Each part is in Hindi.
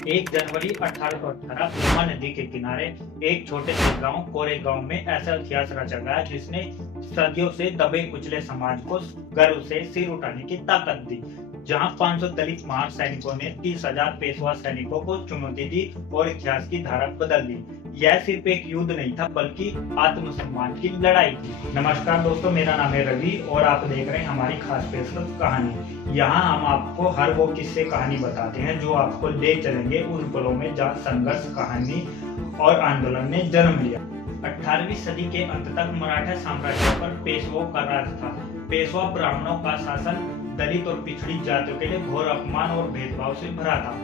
1 जनवरी 1818 भीमा नदी के किनारे एक छोटे से गांव कोरेगांव में ऐसा इतिहास रचा गया जिसने सदियों से दबे कुचले समाज को गर्व से सिर उठाने की ताकत दी। जहां 500 दलित महार सैनिकों ने 30,000 पेशवा सैनिकों को चुनौती दी और इतिहास की धारा बदल दी। यह सिर्फ एक युद्ध नहीं था बल्कि आत्मसम्मान की लड़ाई थी। नमस्कार दोस्तों, मेरा नाम है रवि और आप देख रहे हैं हमारी खास पेशकश कहानी। यहाँ हम आपको हर वो किस्से कहानी बताते हैं जो आपको ले चलेंगे उन पलों में जहाँ संघर्ष, कहानी और आंदोलन ने जन्म लिया। 18वीं सदी के अंत तक मराठा साम्राज्य पर पेशवों का राज था। पेशवा ब्राह्मणों का शासन दलित और पिछड़ी जातियों के लिए घोर अपमान और भेदभाव से भरा था।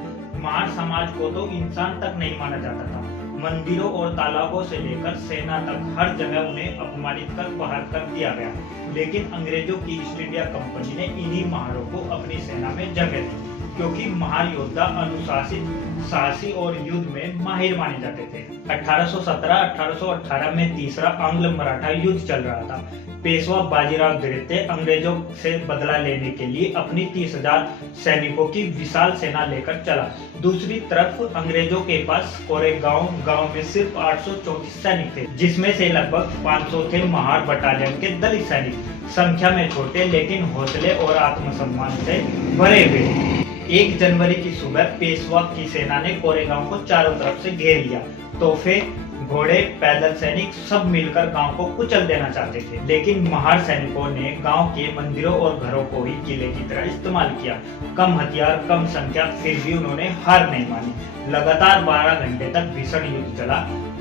महार समाज को तो इंसान तक नहीं माना जाता था। मंदिरों और तालाबों से लेकर सेना तक हर जगह उन्हें अपमानित कर बाहर कर दिया गया। लेकिन अंग्रेजों की ईस्ट इंडिया कंपनी ने इन्हीं महारों को अपनी सेना में जगह दी, क्योंकि महार योद्धा अनुशासित, साहसी और युद्ध में माहिर माने जाते थे। 1817-1818 में तीसरा आंग्ल मराठा युद्ध चल रहा था। पेशवा बाजीराव द्वितीय अंग्रेजों से बदला लेने के लिए अपनी 30,000 सैनिकों की विशाल सेना लेकर चला। दूसरी तरफ अंग्रेजों के पास कोरेगांव गांव में सिर्फ 834 सैनिक थे, जिसमें से लगभग 500 थे महार बटालियन के दलित सैनिक, संख्या में छोटे लेकिन हौसले और आत्मसम्मान से भरे हुए। 1 जनवरी की सुबह पेशवा की सेना ने कोरेगांव को चारों तरफ से घेर लिया। तोहफे, घोड़े, पैदल सैनिक सब मिलकर गांव को कुचल देना चाहते थे, लेकिन महार सैनिकों ने गांव के मंदिरों और घरों को ही किले की तरह इस्तेमाल किया। कम हथियार, कम संख्या, फिर भी उन्होंने हार नहीं मानी। लगातार 12 घंटे तक भीषण युद्ध चला।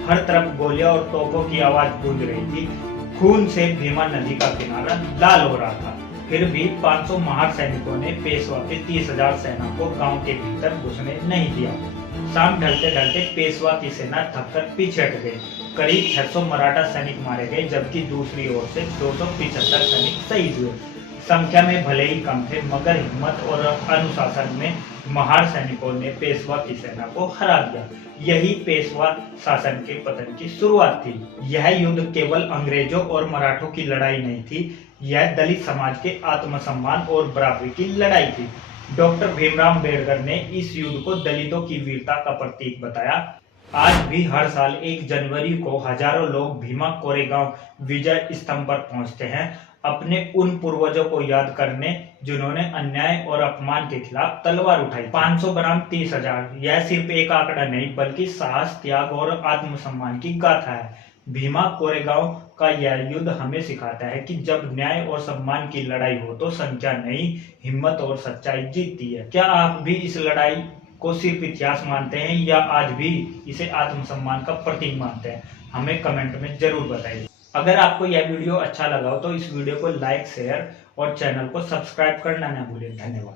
हर तरफ गोलियां और तोपों की आवाज गूंज रही थी। खून से भीमा नदी का किनारा लाल हो रहा था। फिर भी 500 महार सैनिकों ने पेशवा के 30,000 सेना को गांव के भीतर घुसने नहीं दिया। शाम ढलते ढलते पेशवा की सेना थककर पीछे हट गई। करीब 600 मराठा सैनिक मारे गए, जबकि दूसरी ओर से 275 सैनिक शहीद हुए। संख्या में भले ही कम थे, मगर हिम्मत और अनुशासन में महार सैनिकों ने पेशवा की सेना को हरा दिया। यही पेशवा शासन के पतन की शुरुआत थी। यह युद्ध केवल अंग्रेजों और मराठों की लड़ाई नहीं थी, यह दलित समाज के आत्मसम्मान और बराबरी की लड़ाई थी। डॉक्टर भीमराव अम्बेडकर ने इस युद्ध को दलितों की वीरता का प्रतीक बताया। आज भी हर साल 1 जनवरी को हजारों लोग भीमा कोरेगांव विजय स्तंभ पर पहुंचते हैं, अपने उन पूर्वजों को याद करने जिन्होंने अन्याय और अपमान के खिलाफ तलवार उठाई। 500 बनाम 30,000, यह सिर्फ एक आंकड़ा नहीं बल्कि साहस, त्याग और आत्मसम्मान की गाथा है। भीमा कोरेगांव का यह युद्ध हमें सिखाता है कि जब न्याय और सम्मान की लड़ाई हो तो संख्या नहीं, हिम्मत और सच्चाई जीतती है। क्या आप भी इस लड़ाई को सिर्फ इतिहास मानते हैं या आज भी इसे आत्मसम्मान का प्रतीक मानते हैं? हमें कमेंट में जरूर बताइए। अगर आपको यह वीडियो अच्छा लगा हो तो इस वीडियो को लाइक, शेयर और चैनल को सब्सक्राइब करना न भूलें। धन्यवाद।